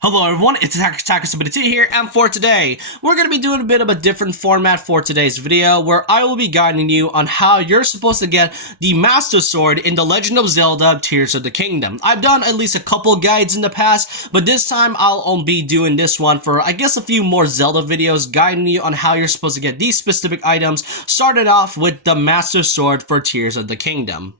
Hello everyone, it's Attacker2 here, and for today, we're going to be doing a bit of a different format for today's video, where I will be guiding you on how you're supposed to get the Master Sword in The Legend of Zelda Tears of the Kingdom. I've done at least a couple guides in the past, but this time I'll be doing this one for, I guess, a few more Zelda videos, guiding you on how you're supposed to get these specific items, started off with the Master Sword for Tears of the Kingdom.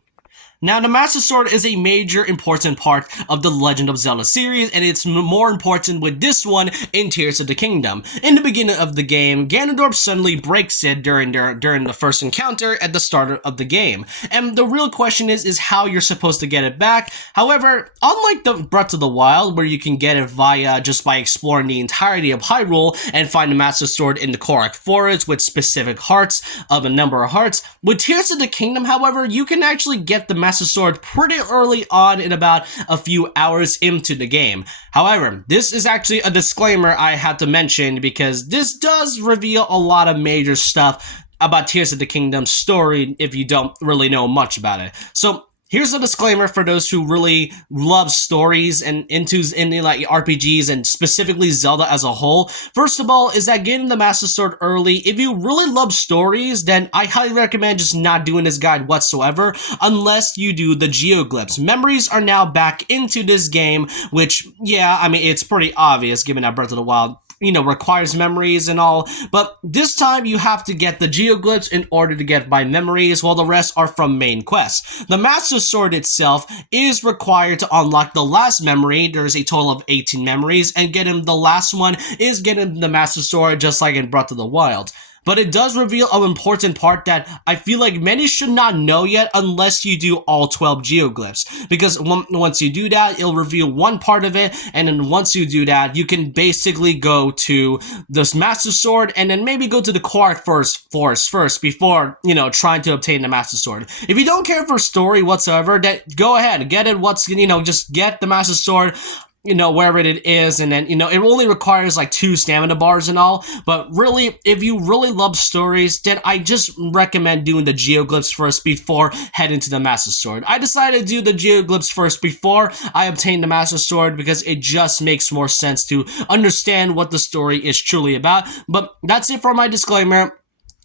Now, the Master Sword is a major important part of the Legend of Zelda series, and it's more important with this one in Tears of the Kingdom. In the beginning of the game, Ganondorf suddenly breaks it during the first encounter at the start of the game. And the real question is how you're supposed to get it back. However, unlike the Breath of the Wild, where you can get it via just by exploring the entirety of Hyrule and find the Master Sword in the Korok Forest with specific hearts of a number of hearts, with Tears of the Kingdom, however, you can actually get the Master Sword pretty early on in about a few hours into the game. However, this is actually a disclaimer I had to mention because this does reveal a lot of major stuff about Tears of the Kingdom's story if you don't really know much about it. So here's a disclaimer for those who really love stories and into like RPGs and specifically Zelda as a whole. First of all, is that getting the Master Sword early, if you really love stories, then I highly recommend just not doing this guide whatsoever unless you do the geoglyphs. Memories are now back into this game, which, yeah, I mean, it's pretty obvious given that Breath of the Wild requires memories and all, but this time you have to get the geoglyphs in order to get by memories, while the rest are from main quests. The Master Sword itself is required to unlock the last memory. There's a total of 18 memories, and getting the last one is getting the Master Sword, just like in Breath of the Wild. But it does reveal an important part that I feel like many should not know yet unless you do all 12 geoglyphs. Because once you do that, it'll reveal one part of it, and then once you do that, you can basically go to this Master Sword and then maybe go to the Korok Forest first before, trying to obtain the Master Sword. If you don't care for story whatsoever, then go ahead, get it, just get the Master Sword, wherever it is, and then, it only requires like 2 stamina bars and all, but really, if you really love stories, then I just recommend doing the geoglyphs first before heading to the Master Sword. I decided to do the geoglyphs first before I obtained the Master Sword because it just makes more sense to understand what the story is truly about, but that's it for my disclaimer.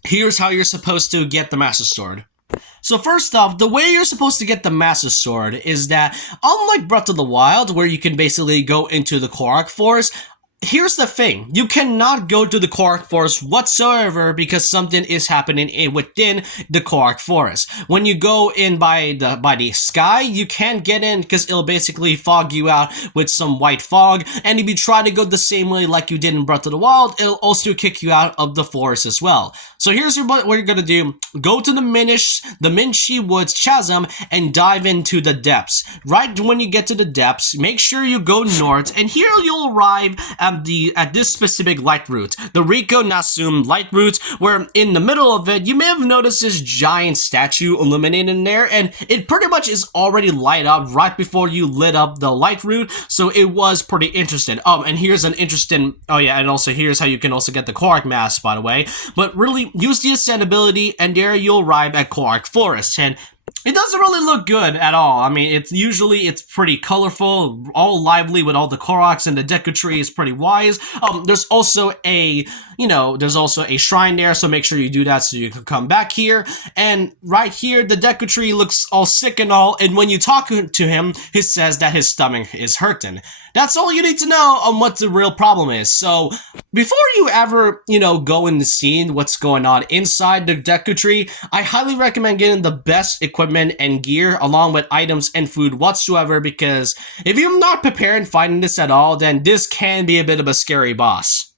Here's how you're supposed to get the Master Sword. So first off, the way you're supposed to get the Master Sword is that, unlike Breath of the Wild, where you can basically go into the Korok Forest, here's the thing, you cannot go to the Korok Forest whatsoever because something is happening within the Korok Forest. When you go in by the sky, you can't get in because it'll basically fog you out with some white fog, and if you try to go the same way like you did in Breath of the Wild, it'll also kick you out of the forest as well. So here's what you're gonna do. Go to the Minchi Woods Chasm and dive into the depths. Right when you get to the depths, make sure you go north, and here you'll arrive at this specific light route, the Rico Nasum light route, where in the middle of it, you may have noticed this giant statue illuminated in there, and it pretty much is already light up right before you lit up the light route, so it was pretty interesting. And here's an interesting, and also here's how you can also get the Korok Mask, by the way, but really, use the Ascend ability, and there you'll arrive at Korok Forest, and it doesn't really look good at all. I mean, it's pretty colorful, all lively with all the Koroks, and the Deku Tree is pretty wise. There's also a shrine there, so make sure you do that so you can come back here. And right here, the Deku Tree looks all sick and all, and when you talk to him, he says that his stomach is hurting. That's all you need to know on what the real problem is. So, before you ever, go in the scene, what's going on inside the Deku Tree, I highly recommend getting the best equipment and gear along with items and food whatsoever, because if you're not prepared fighting this at all, then this can be a bit of a scary boss.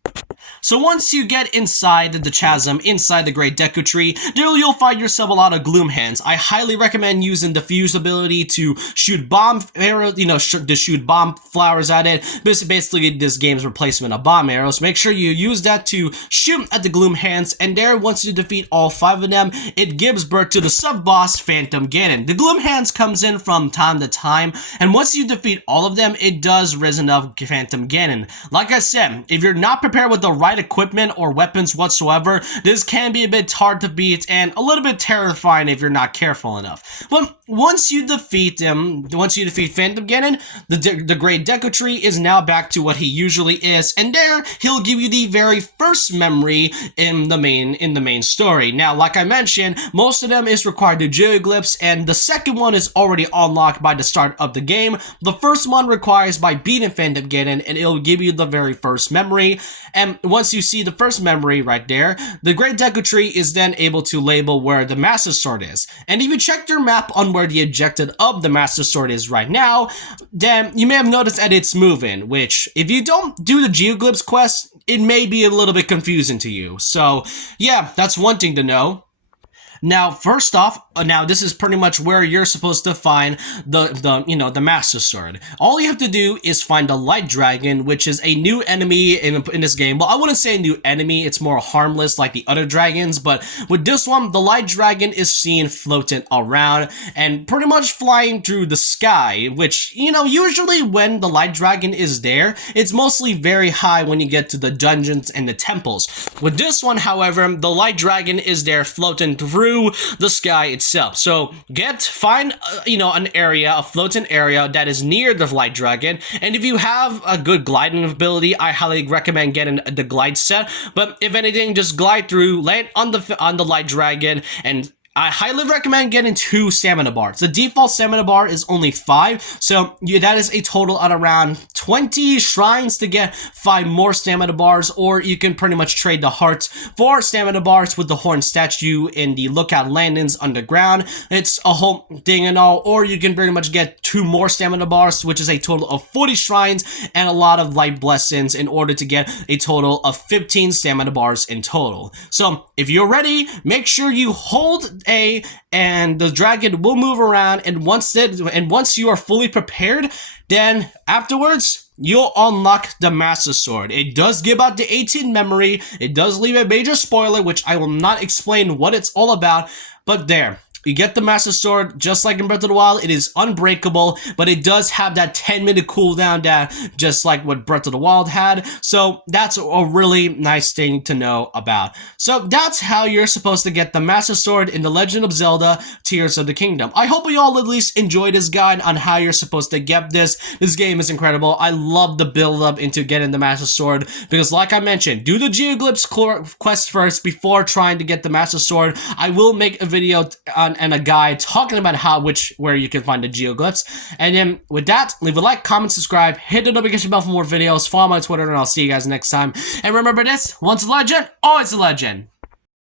So once you get inside the chasm, inside the Great Deku Tree, there you'll find yourself a lot of Gloom Hands. I highly recommend using the Fuse ability to shoot bomb arrows, to shoot bomb flowers at it. Basically, this game's replacement of bomb arrows. Make sure you use that to shoot at the Gloom Hands, and there, once you defeat all 5 of them, it gives birth to the sub-boss, Phantom Ganon. The Gloom Hands comes in from time to time, and once you defeat all of them, it does risen up Phantom Ganon. Like I said, if you're not prepared with the right equipment or weapons whatsoever, this can be a bit hard to beat and a little bit terrifying if you're not careful enough. But once you defeat Phantom Ganon, the Great Deku Tree is now back to what he usually is, and there he'll give you the very first memory in the main story. Now, like I mentioned, most of them is required to Geoglyphs, and the second one is already unlocked by the start of the game. The first one requires by beating Phantom Ganon, and it'll give you the very first memory. And once you see the first memory right there, the Great Deku Tree is then able to label where the Master Sword is. And if you check your map on where the objective of the Master Sword is right now, then you may have noticed that it's moving, which if you don't do the Geoglyphs quest, it may be a little bit confusing to you. So yeah, that's one thing to know. Now, first off, now this is pretty much where you're supposed to find the Master Sword. All you have to do is find the Light Dragon, which is a new enemy in this game. Well, I wouldn't say a new enemy, it's more harmless like the other dragons, but with this one, the Light Dragon is seen floating around and pretty much flying through the sky, which, usually when the Light Dragon is there, it's mostly very high when you get to the dungeons and the temples. With this one, however, the Light Dragon is there floating through the sky itself. So find an area, a floating area that is near the Light Dragon, and if you have a good gliding ability, I highly recommend getting the glide set. But if anything, just glide through, land on the Light Dragon, and I highly recommend getting 2 stamina bars. The default stamina bar is only 5, so that is a total of around 20 shrines to get 5 more stamina bars, or you can pretty much trade the hearts for stamina bars with the horn statue in the lookout landings underground. It's a whole thing and all, or you can pretty much get 2 more stamina bars, which is a total of 40 shrines and a lot of light blessings in order to get a total of 15 stamina bars in total. So if you're ready, make sure you hold A, and the dragon will move around, and once you are fully prepared, then afterwards you'll unlock the Master Sword. It does give out the 18 memory, it does leave a major spoiler, which I will not explain what it's all about, but there. You get the Master Sword, just like in Breath of the Wild, it is unbreakable, but it does have that 10-minute cooldown that just like what Breath of the Wild had, so that's a really nice thing to know about. So that's how you're supposed to get the Master Sword in The Legend of Zelda Tears of the Kingdom. I hope you all at least enjoyed this guide on how you're supposed to get this. This game is incredible. I love the build-up into getting the Master Sword, because like I mentioned, do the Geoglyphs quest first before trying to get the Master Sword. I will make a video and a guide talking about where you can find the Geoglyphs. And then with that, leave a like, comment, subscribe, hit the notification bell for more videos, follow my Twitter, and I'll see you guys next time. And remember this, once a legend, always a legend.